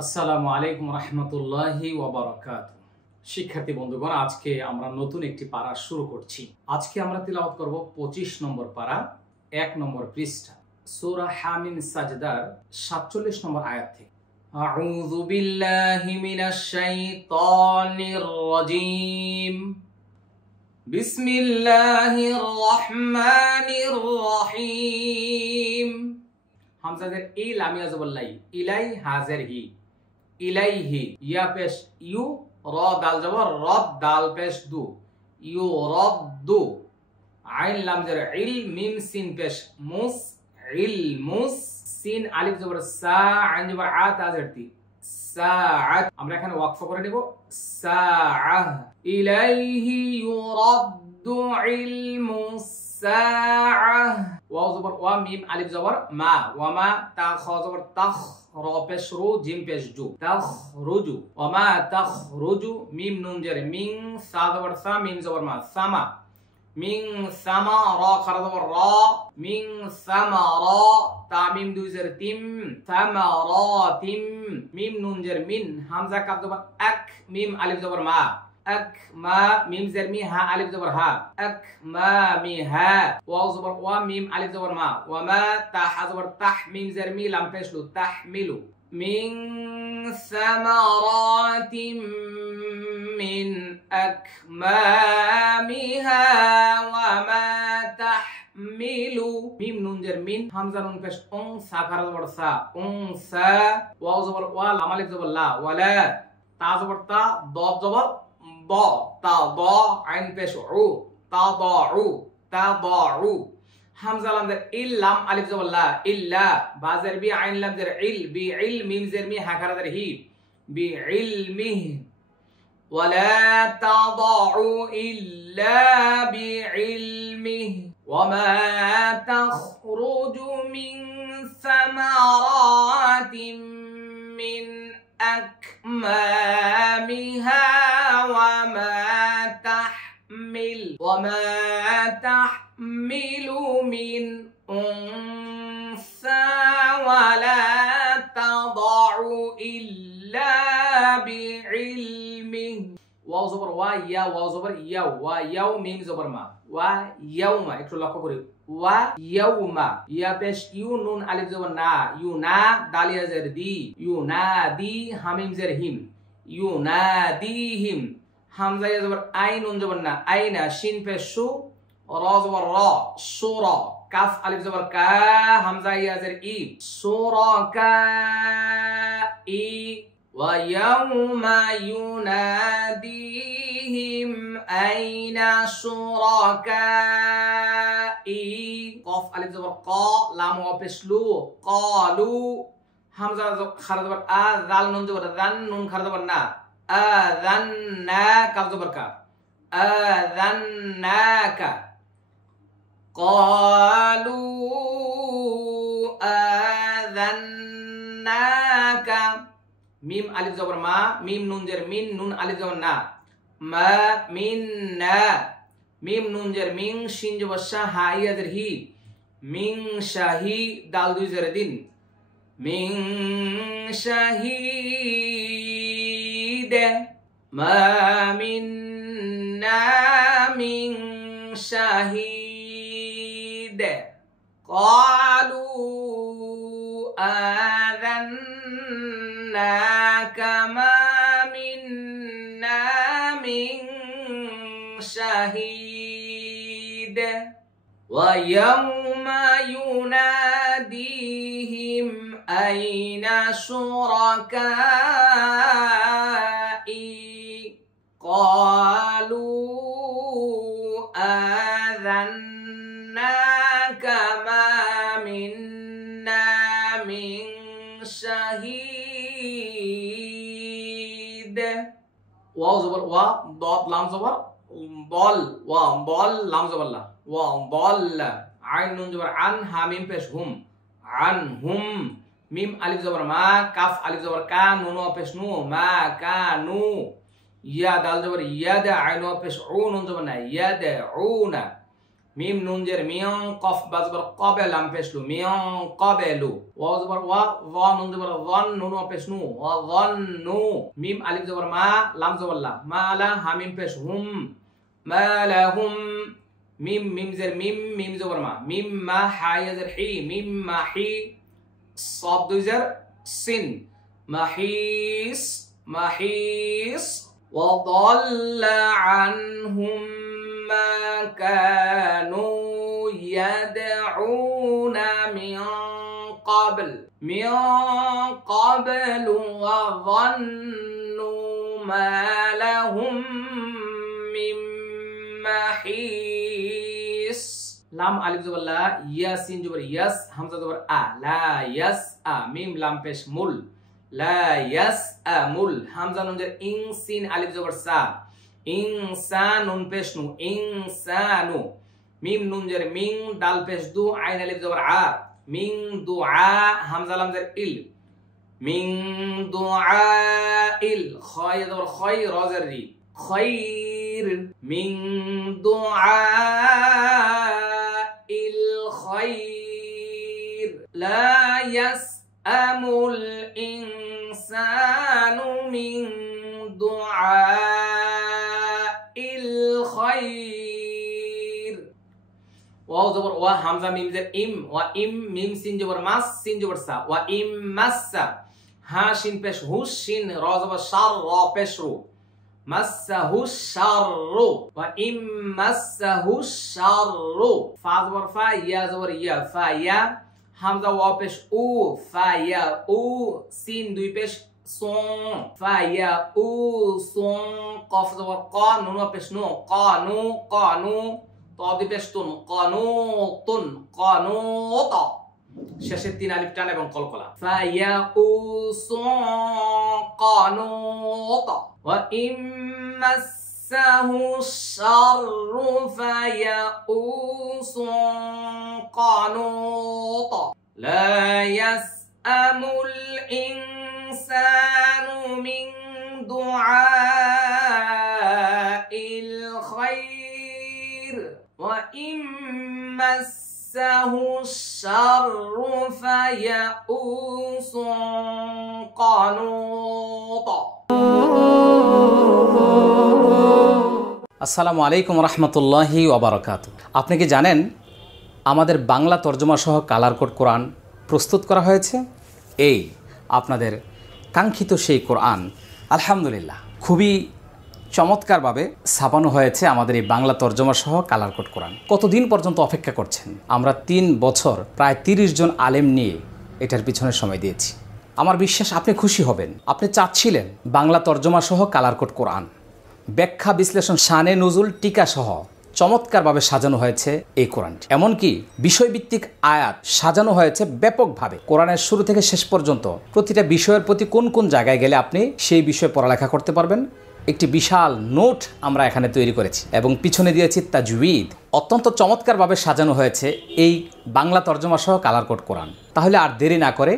আসসালামু আলাইকুম রহমতুল্লাহি ওয়া বারাকাতুহু। শিক্ষার্থী বন্ধুগণ, আজকে আমরা নতুন একটি পারা শুরু করছি। আজকে আমরা তিলাওয়াত করব 25 নম্বর পারা, 1 নম্বর পৃষ্ঠা, সূরা হামিম সাজদার 47 নম্বর আয়াত থেকে। আউযু বিল্লাহি মিনাশ শাইতানির রাজীম। বিসমিল্লাহির রহমানির রহিম। হামজাদের ই লামিয়া জবরলাই, ইলাই হাজের হি, ইলাইহি, ইয়া পেশ ইউ, র দাল জবর রদ, দাল পেশ দু, ইউ রদ্দু। আইন লাম জের ইল, মিম সিন পেশ মুস, ইল মুস, সিন আলিফ জবর সা, আইন জবর আ, তা জের তি, সাআত। আমরা এখানে ওয়াকফ করে নেব, সাআহ। ইলাইহি ইউরাদ্দু ইলমুস সাআহ। ওয়াও জবর ওয়া, মিম আলিফ জবর মা, ওয়া মা, তা খ জবর তাখ, র পেশ রু, জিম পেশ জু, তাখরুজু। ওয়া মা তাখরুজু, মিম নুন জের মিং, সা জবর সা, মিম জবর মা, সামা। মিং সামা, র খারা জবর র, মিং সামারা, তা মিম দুই জের তিম, সামারাতিম। মিম নুন জের মিন, হামজা কাফ জবর আক, মিম আলিফ জবর মা, আক মা, মিম জের মি, হা আলিফ জবর হা, আক মা মি হা। ওয়াও জবর ওয়া, মিম আলিফ জবর মা, ওয়া মা, তা হা জবর তাহ, মিম জের মি, লাম পেশ লু, তাহমিলু। মিন সামারাতিম মিন আকমামিহা ওয়া মা তাহমিলু। মিম নুন জের মিন, হামজা নুন পেশ উং, সা খারা জবর সা, উং সা। ওয়াও জবর ওয়া, লাম আলিফ জবর লা, ওয়ালা, তা জবর তা, দদ জবর দ, তা দ, আইন পেশ উ, তা দ উ, তা দ উ। হামজা লাম জের ইল, লাম আলিফ জবর লা, ইল্লা। বা জের বি, আইন লাম জের ইল, বি ইল, মিম জের মি, হা খারা জের হি, বি ইলমিহি। ওয়ালা তাদউ ইল্লা বি ইলমিহি ওয়া মা তাখরুজু মিন সামারাতিম মিন আকমামিহা ওয়া মা তাহমিলু মিন উনসা ওয়ালা তাদউ ইল্লা বিইলমিহি। ওয়াও জবর ওয়া, ইয়া, ওয়াও জবর ইয়া, ওয়া ইয়াও, মিম জবর মা, ওয়া ইয়াউমা। একটু লক্ষ্য করি, ওয়া ইয়াউমা, ইয়া পেশ ইউ, নুন আলিফ জবর না, ইউ না, দালিয়া জের দি, ইউ না দি, হামিম জের হিম, ইউ না দি হিম। হামজা ইয়া জবর আই, নুন জবর না, আইনা, শিন পেশ সু, র জবর র, সুরা। কাফ আলিফ জবর কা, হামজা ইয়া জের ই, সুরাকা ই। ওয়া ইয়াউমা ইউনাদিহিম আইনা শুরাকাই। কফ আলিফ জবর ক, লাম ওয়া পেশ লু, ক্বালু। হামজা খারা জবর আ, জাল নুন জবর জান, নুন খারা জবর না, আযান্না, কাফ জবর কা, আযান্নাকা। ক্বালু আযান্নাকা। মিম আলিফ জবর মা, মিম নুন জের মিন, নুন আলিফ জবর না, মা মিন্না। মিম নুন জের মিং, শিন জবর শা, হা ইয়া জের হি, মিং শাহি, দাল দুই জের দিন, মিং শাহিদ। মা মিন্না মিং শাহিদ। ক্বালু আযান্নাকা মা মিন্না মিন শাহিদ। ওয়া ইয়াউমা ইউনাদিহিম আইনা শুরাকাই ক্বালু আযান্নাকা মা মিন্না মিন শাহিদ। ওয়াও জবর ওয়া, দদ লাম জবর বল, ওয়া বল, লাম জবর লা, ওয়া বল। আইন নুন জবর আন, হা মিম পেশ হুম, আন হুম। মিম আলিফ জবর মা, কাফ আলিফ জবর কা, নুন ওয়া পেশ নু, মা কানু। ইয়া দাল জবর ইয়াদা, আইন ওয়া পেশ উ, নুন জবর না, ইয়াদউনা। মিম নুন জের মিয়ং কফ বা জবর কবে লাম পেশ লু মিয়ং কবেলু ওয়া জবর ওয়া ওয়া নুন জবর ওয়ান নুন ওয়া পেশ নু ওয়া যান্নু মিম আলিফ জবর মা লাম জবর লা মা লা হা মিম পেশ হুম মা লাহুম মিম মিম জের মিম মিম জবর মা মিম মা হা ইয়া জের হি মিম মা হি صاد দুই জের সিন মাহিস মাহিস وضل عنهم ما كانوا يدعون من قبل وظنوا ما لهم من محيص লাম আলিফ জবর লা ইয়া সিন জবর ইয়াস হামজা জবর আ লা ইয়াস আ মিম লাম পেশ মুল লা ইয়াস আ মুল হামজা নুন জের ইং সিন আলিফ জবর সা ইনসানুন পেশ নু ইনসানু মিম নুন জের মিং দাল পেশ দু আইন আলিফ জবর আ মিং দুআ হামজা লাম জের ইল মিং দুআ ইল খয় জবর খয় র জের রি খৈর মিং দুআ ইল খৈর লা ইয়াসআমুল ইনসানু মিন দুআ ইল খৈর ওয়া জবর ওয়া হামজা মিম জের ইম ওয়া ইম মিম সিন জবর মাস সিন জবর সা ওয়া ইম মাসসা হা শিন পেশ হুস শিন র জবর শার র পেশ রু মাসসাহু শাররু ওয়া ইম মাসসাহু শাররু ফা জবর ফা ইয়া জবর ইয়া ফা ইয়া হামজা ওয়া পেশ উ ফা ইয়া উ সিন দুই পেশ সন ফা ইয়া উ সন কফ জবর ক নুন ওয়া পেশ নু কানু কানু ত দুই পেশ তুন কানুতুন কানুত শেষে তিন আলিফ টান এবং কলকলা ফা ইয়া উ সন কানুত ওয়া ইম মাসসাহু শাররু ফায়াউসুন কানুত লা ইয়াসআমুল ইনসানু মিন দুআইল খায়র ওয়া ইম মাসসাহু শাররু ফায়াউসুন কানুত। আসসালামু আলাইকুম রহমতুল্লাহি ওয়া বারাকাতুহু। আপনি কি জানেন আমাদের বাংলা তর্জমা সহ কালার কোড কোরআন প্রস্তুত করা হয়েছে? এই আপনাদের কাঙ্ক্ষিত সেই কোরআন আলহামদুলিল্লাহ খুবই চমৎকারভাবে ছাপানো হয়েছে আমাদের এই বাংলা তর্জমা সহ কালার কোড কোরআন। কতদিন পর্যন্ত অপেক্ষা করছেন? আমরা 3 বছর প্রায় 30 জন আলেম নিয়ে এটার পিছনে সময় দিয়েছি। আমার বিশ্বাস আপনি খুশি হবেন। আপনি চাচ্ছিলেন বাংলা তর্জমা সহ কালার কোড কোরআন, ব্যাখ্যা বিশ্লেষণ, শানে নুজুল, টিকা সহ চমৎকারভাবে সাজানো হয়েছে এই কোরআনটি। এমনকি বিষয়ভিত্তিক আয়াত সাজানো হয়েছে ব্যাপকভাবে। কোরআনের শুরু থেকে শেষ পর্যন্ত প্রতিটা বিষয়ের প্রতি কোন কোন জায়গায় গেলে আপনি সেই বিষয়ে পড়ালেখা করতে পারবেন একটি বিশাল নোট আমরা এখানে তৈরি করেছি এবং পিছনে দিয়েছি তাজউইদ। অত্যন্ত চমৎকারভাবে সাজানো হয়েছে এই বাংলা তর্জমা সহ কালার কোড কোরআন। তাহলে আর দেরি না করে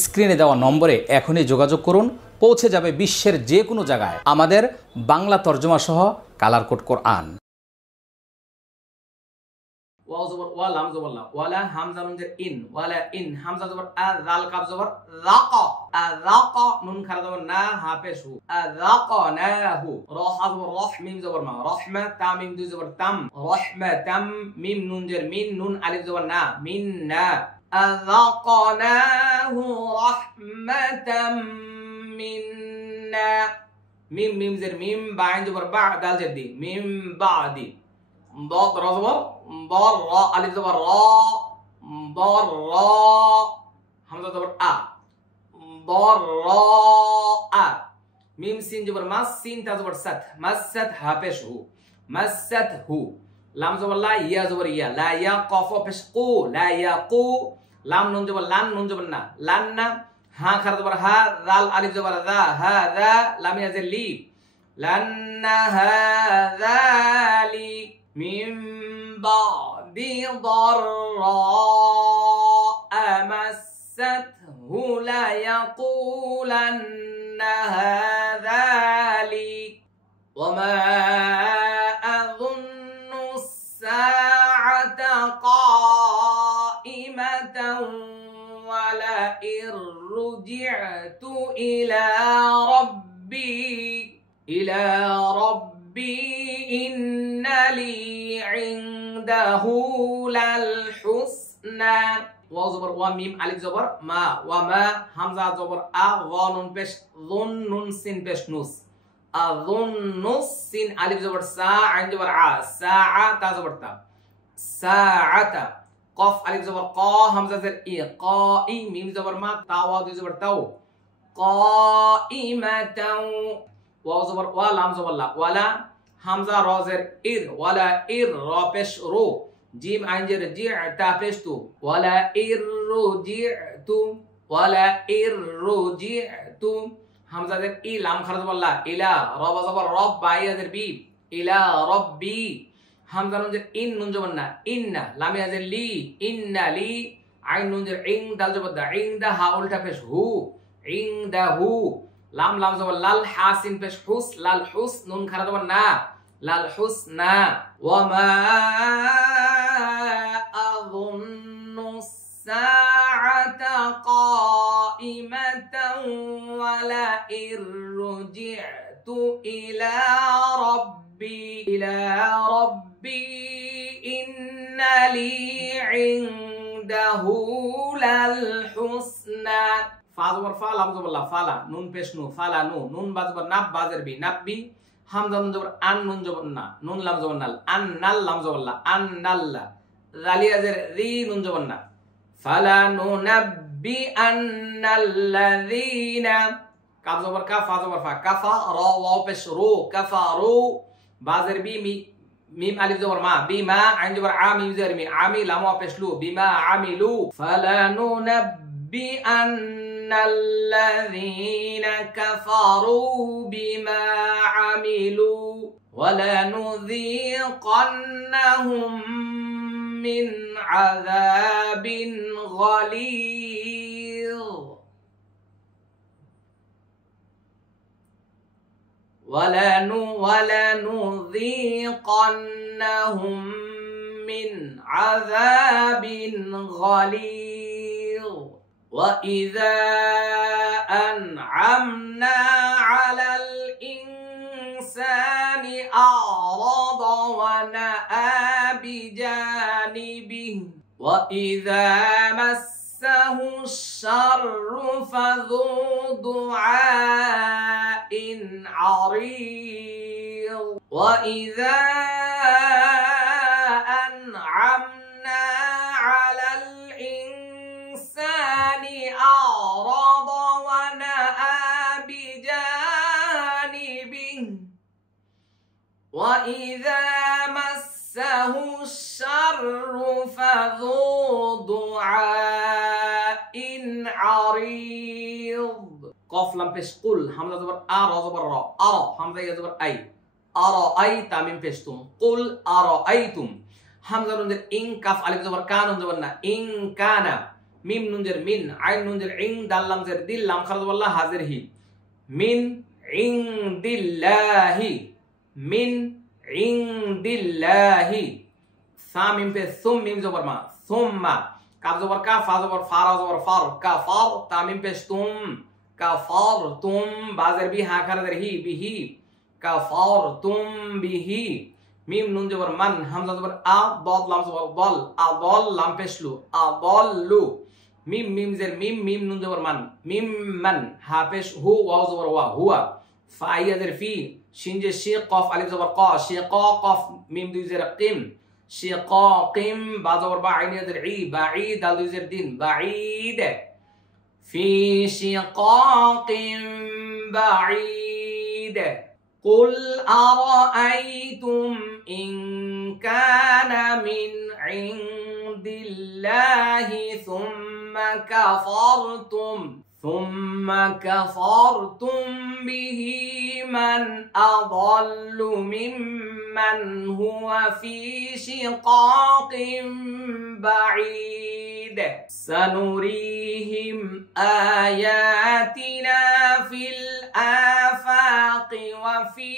স্ক্রিনে দেওয়া নম্বরে এখনই যোগাযোগ করুন। পৌঁছে যাবে বিশ্বের যে কোনো জায়গায় আমাদের বাংলা তর্জমা সহ কালার কোড কোরআন। ওয়া জবর ওয়া লাম জবর লা ওয়ালা হামজা নুন জের ইন ওয়ালা ইন হামজা জবর আ জাল কাফ জবর রাকা আযাকা নুন খারা জবর না হা পেশ হু আযাকানাহু রা হা জবর রাহ মিম জবর মা রাহমা তা মিম দুই জবর তাম রাহমাতাম মিম নুন জের মিন নুন আলিফ জবর না মিন্না আযাকানাহু রাহমাতাম মিন্না মিম মিম জের মিম বা আইন জবর বা দাল জের দি মিম বাদি ضاد را زبر بار را الف زبر را بار را همزه زبر ا بار را ا ميم سين زبر مس سين تا زبر ست مست ها پیش هو مست هو لام زبر لا يا زبر يا لا يا قاف پیش قو لا يا قو لام نون زبر لان نون زبر نا لان ها خر زبر ها ذال الف زبر ذا هذا لام يا زل لي لان هذا لي من بعد ضراء مسته ليقولن هذا لي وما أظن الساعة رجعت إلى ربي إن لي عنده للحسنى واو زبر وا ميم الف زبر ما وما همزة زبر غا نون پیش ظن نون سين پیش نوس أظن سين الف زبر سا عين زبر ساعة تا زبر تا ساعة قاف الف زبر قا همزة زر اي قائم ميم زبر ما تا واو زبر تاو قائمة واو زبر وا لام زبر لا ولا همزة را زر إر ولا إر را پیش رو جيم عين زر جيع تا پیش تو ولا إر رجعت ولا إر رجعت همزة زر إي لام خرج والله إلى را زبر رب باي زر بي إلى ربي همزة نون زر إن نون جبنا إن لام زر لي إن لي عين نون زر عين دال جبدا عين ده ها أولتا پیش هو عين ده هو لام زبر لال حاسين پیش حس لال حس نون خرج والنا لال حسنى وما أظن الساعة قائمة ولئن رجعت إلى ربي إن لي عنده للحسنى فا زبر فا لام زبر لا فالا نون پیش نو فالا نو نون با زبر نب بازر بي نبي همزة نون زبر أن نون زبر نا نون لام زبر نال أن نال لام زبر لا أن نال ذالي أزر ذي نون زبر نا فلا ننبئن الذين كاف زبر كاف فا زبر فا كفا را واو پیش رو كفروا بازر بي ميم ألف زبر ما بما عين زبر عامي زر مي عامي لام واو پیش لو بما عملوا فلا ننبئن الذين كفروا بما عملوا ولنذيقنهم من عذاب غليظ ولنذيقنهم من عذاب غليظ وإذا أنعمنا على الإنسان أعرض ونأى بجانبه وإذا مسه الشر فذو دعاء عريض وإذا أنعمنا على الإنسان أعرض ونأى بجانبه وإذا مسه الشر فذو دعاء عريض قاف لام پیش قل همزة زبر را زبر را أرى همزة زبر أي أرأيت من پیشتم قل أرأيتم همزة نون إن كاف ألف زبر كان نون زبرنا إن كان ميم نون من عين نون عين دال لام زر دل لام خرج والله حاضر هي من عند الله من عند الله ثا ميم पे ثم ميم زبر ما ثم كاف زبر كاف فا زبر فا زبر فار كفار تا ميم पे तुम كفرتم بازر بي ها خرج هي به كفرتم به ميم نون زبر من همزة زبر ضاد لام زبر ضل أضل لام بيشلو أضلوا ميم زر ميم نون زبر من ها بيش هو واو زبر هو فاي زر في شين شي قاف ألف زبر قا شقاق قاف ميم دو زر قم شقاق با زبر با عين زر عي بعيد دال دو زر دين بعيد في شقاق بعيد قل أرأيتم إن كان من عند الله ثم كفرتم به من أضل ممن هو في شقاق بعيد سنريهم آياتنا في الآفاق وفي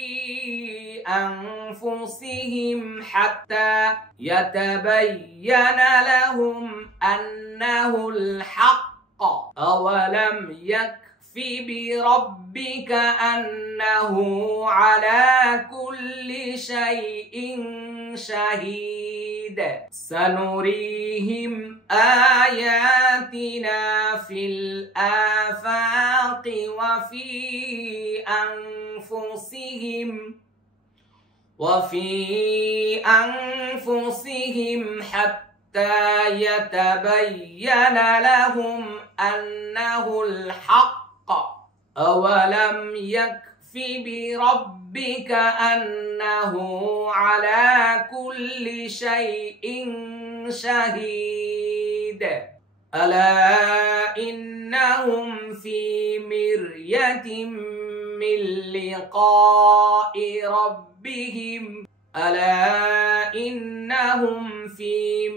أنفسهم حتى يتبين لهم أنه الحق أولم يكف بربك أنه على كل شيء شهيد سنريهم آياتنا في الآفاق وفي أنفسهم حتى يتبين لهم أنه الحق أولم يكف بربك أنه على كل شيء شهيد ألا إنهم في مرية من لقاء ربهم ألا إنهم في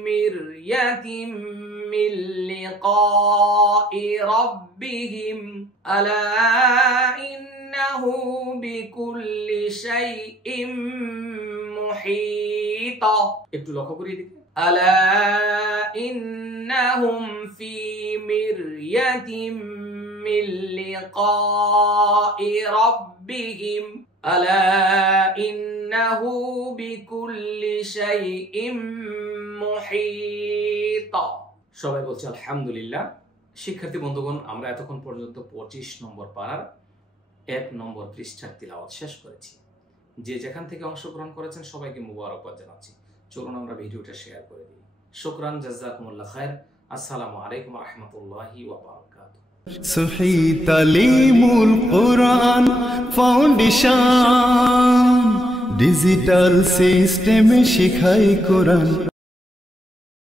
مرية من لقاء ربهم ألا إنه بكل شيء محيط একটু লক্ষ্য করে দিকে ألا إنهم في مرية من لقاء ربهم ألا إنه بكل شيء محيط সবাই বলছে আলহামদুলিল্লাহ। শিক্ষার্থী বন্ধুগণ, আমরা এতক্ষণ পর্যন্ত 25 নম্বর পারার 1 নম্বর পৃষ্ঠার তিলাওয়াত শেষ করেছি। যে যেখান থেকে অংশগ্রহণ করেছেন সবাইকে মুবারকবাদ জানাচ্ছি। চলুন আমরা ভিডিওটা শেয়ার করে দিই। শুকরান, জাযাকুমুল্লাহ খায়র। আসসালামু আলাইকুম ওয়া রাহমাতুল্লাহি ওয়া বারাকাতুহু। সহি তালিমুল কুরআন ফাউন্ডেশন ডিজিটাল সিস্টেমে শেখায় কোরআন।